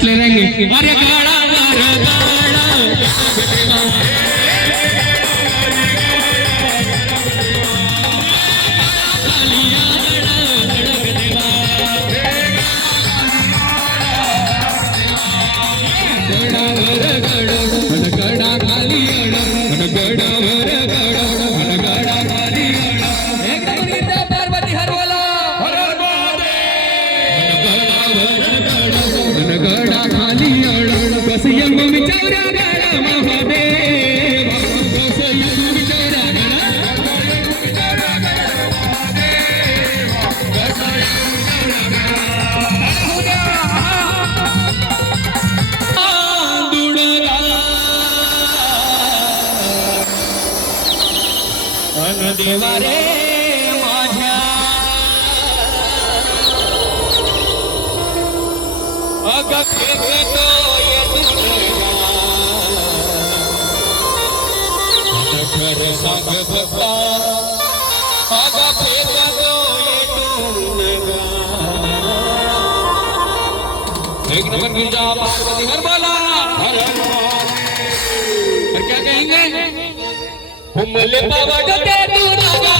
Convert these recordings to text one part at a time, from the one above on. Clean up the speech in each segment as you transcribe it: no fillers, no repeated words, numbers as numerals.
नाचले रहेंगे। अरे गाड़ा देवा रे माझ्या अग फेकतो खर सांग बघा अग फेकतो एक नंबर गिरजा पार्वती हर बोला और क्या कहेंगे हुमले बाबा जते तू राजा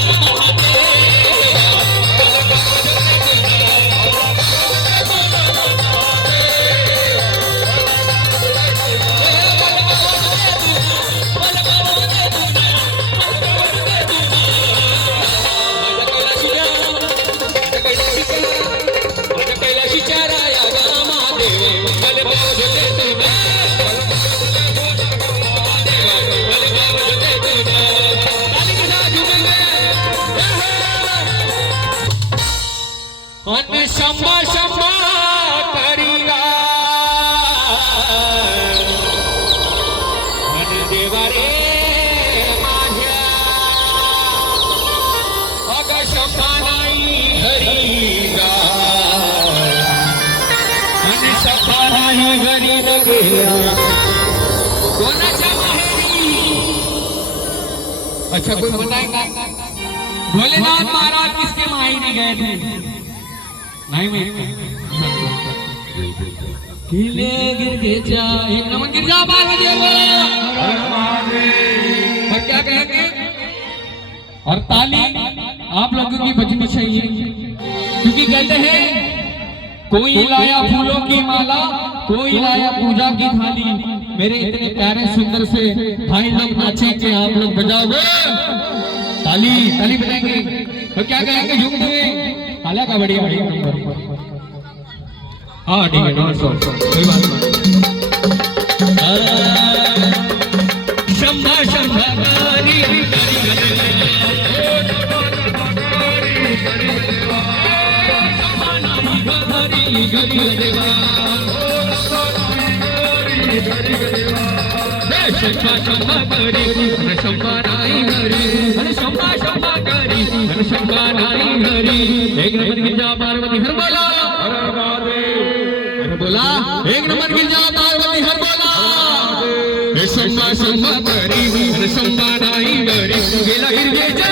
शंभा शंभा करीला देवा रे माझ्या अग शंभा नाही घरीला आणि शंभा नाही घरी न गेला कोणाच्या माहेरी। अच्छा कोई बताएगा भोलेनाथ महाराज किसके मायने गए थे? नहीं किले गिरजा एक नमन गिरजा पार्वती और क्या कहेंगे और ताली आप लोगों की बजनी चाहिए क्योंकि कहते हैं कोई लाया फूलों की माला कोई लाया पूजा की थाली। मेरे इतने प्यारे सुंदर से भाई लोग नाचेंगे आप लोग बजाओगे ताली ताली बजाएंगे और क्या कहेंगे झूम हुए ताला का बढ़िया बढ़िया नंबर। हाँ ठीक है नॉट सॉरी कोई बात नहीं। शंभा शंभा गारी शंभा शंभा करी शंभा नाई हरी शंभा शंभा करी शंभा नाई हरी। एक नंबर गिरजा पार्वती हर बोला हर बोला एक नंबर गिरजा पार्वती हर बोला शंभा शंभा करी शंभा नाई हरी गेला गिरजेच्या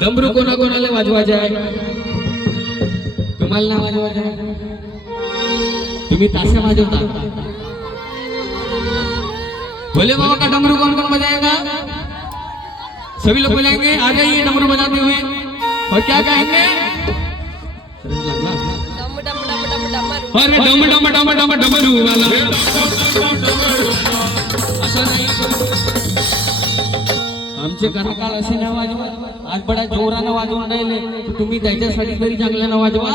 डमरू कोणा कोणाला वाजवायचे आहे? तुम्हाला ना वाजवायचे आहे? तुम्ही ताशा वाजवता? भोले बाबा का डमरू कौन कौन बजाएगा? सभी लोग बोलेंगे आ जाइए डमरू बजाते हुए और क्या कहेंगे? अरे डम डम डम डम डमरू वाला असं नाही आमचे कलाकार असे ना वाजवा आज बडा जोरानं वाजवून राहिले तुम्ही त्याच्यासाठी तरी चांगल्यानं वाजवा।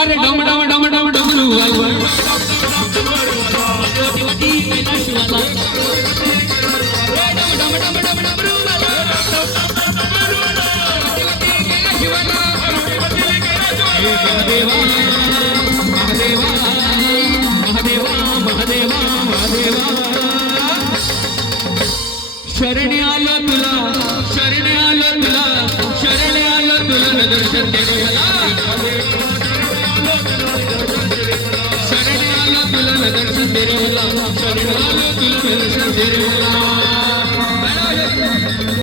अरे डम डम डम डम डमरू वाला डम डम डम महादेवा महादेवा महादेवा महादेवा महादेवा शरण आलो तुला शरण आलो तुला शरण आलो तुला न दर्शन देणे मला शरण आलो तुला न दर्शन देणे मला शरण आलो तुला न दर्शन देणे मला